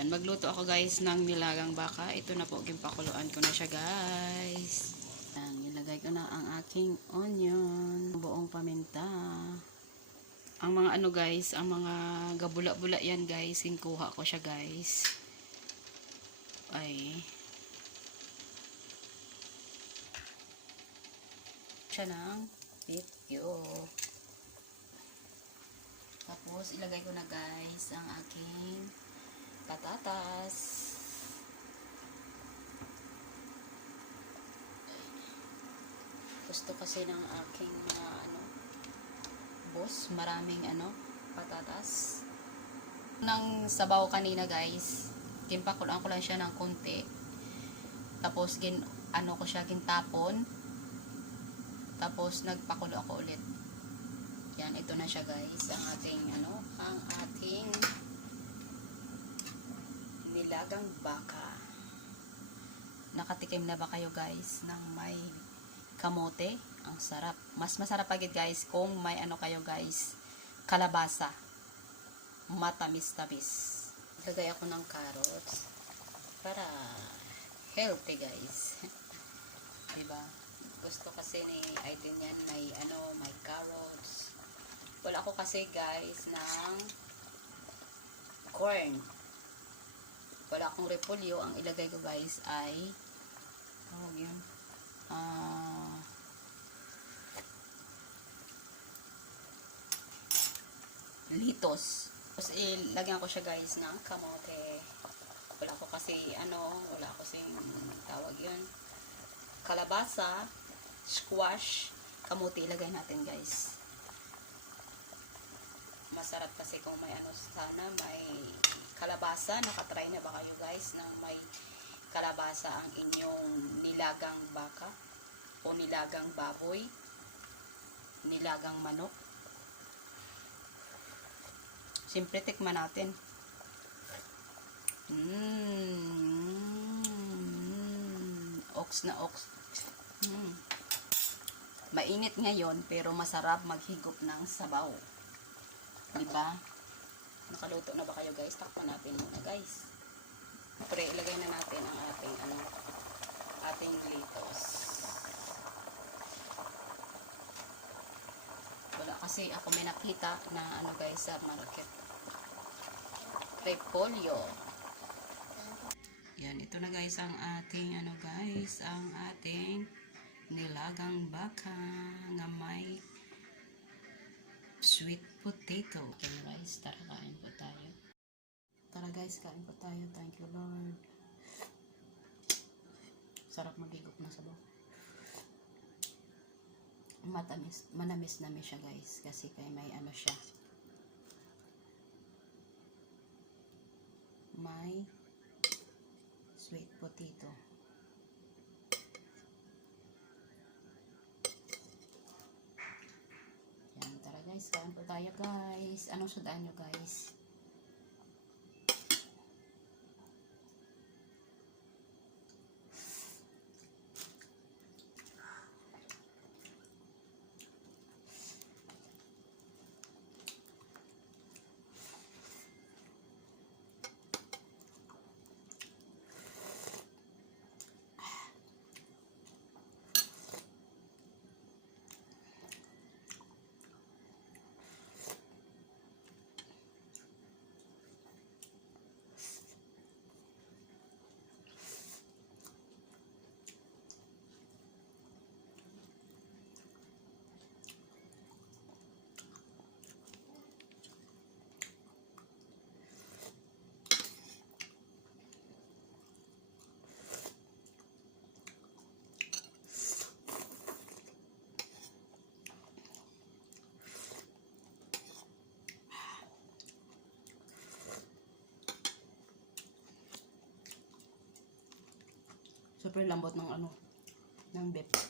Ayan, magluto ako guys ng nilagang baka. Ito na po, gimpakuluan ko na siya guys. Ayan, nilagay ko na ang aking onion, buong paminta. Ang mga ano guys, ang mga gabula-bula yan guys, kinuha ko siya guys. Ay. Siya ng pityo. Tapos, ilagay ko na guys ang aking patatas. Gusto kasi ng aking mga boss, maraming patatas. Nang sabaw kanina guys, gimpakulaan ko lang siya ng konti. Tapos, ko siya gintapon. Tapos, nagpakulo ako ulit. Yan, ito na siya guys, ang ating nilagang baka. Nakatikim na ba kayo guys ng may kamote? Ang sarap. Mas masarap agad guys kung may kayo guys, kalabasa. Matamis-tamis. Lagay ako ng carrots para healthy guys. Diba? Gusto kasi ni Aiden yan may carrots. Wala ako kasi guys ng corn. Wala akong repolyo. Ang ilagay ko guys ay litos. Tapos ilagyan ko siya guys ng kamote. Wala ko kasi wala ko kasing tawag yun. Kalabasa, squash, kamote ilagay natin guys. Masarap kasi kung may sana may kalabasa. Nakatry na ba kayo guys na may kalabasa ang inyong nilagang baka o nilagang baboy, nilagang manok? Siyempre tikman natin. Ox na ox. Mainit ngayon pero masarap maghigop ng sabaw. Diba? Nakaluto na ba kayo guys? Takpan natin muna guys. Pre, ilagay na natin ang ating litos. Wala kasi ako may nakita na guys sa market. Repolyo. Yan, ito na guys ang ating ang ating nilagang baka na may sweet potato. Okay guys, tara kain po tayo. Tara guys, kain po tayo. Thank you Lord. Sarap magigop na sabaw. Manamis-namis siya guys. Kasi kay may siya. May sweet potato. Yan, tara guys, kain po tayo guys. Anong sudaan nyo guys? Super lambot ng ng beef.